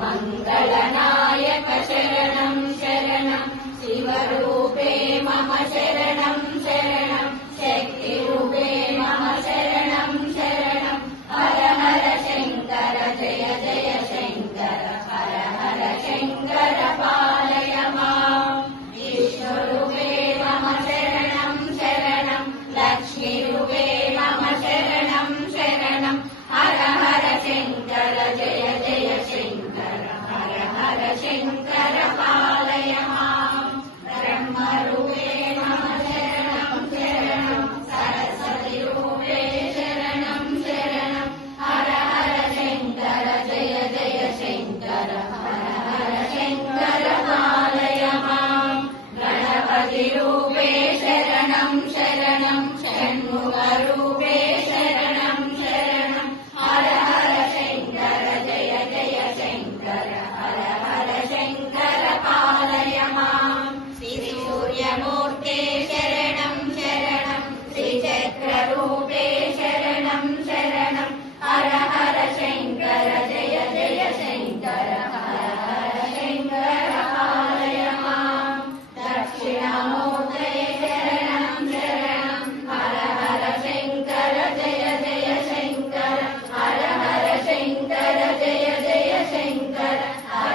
मङ्गलनायक शरणं शरणं शिवरूपे मम शरणं शरणं शक्तिरूपे मम शरणं शरणं हर हर शङ्कर जय जय शङ्कर हर हर शङ्कर पालय माम् विष्णुरूपे मम शरणं शरणं लक्ष्मीरूपे मम शरणं शरणं हर हर शङ्कर जय जय शङ्कर हर हर शङ्कर पालय माम् ब्रह्मरूपे मम शरणं शरणं सरस्वतीरूपे शरणं शरणं हर हर शङ्कर जय जय शङ्कर हर हर शङ्कर पालय माम् गणपतिरूपे शरणं शरणं षण्मुखरूपे शरणं शरणं हर हर शङ्कर जय जय शङ्कर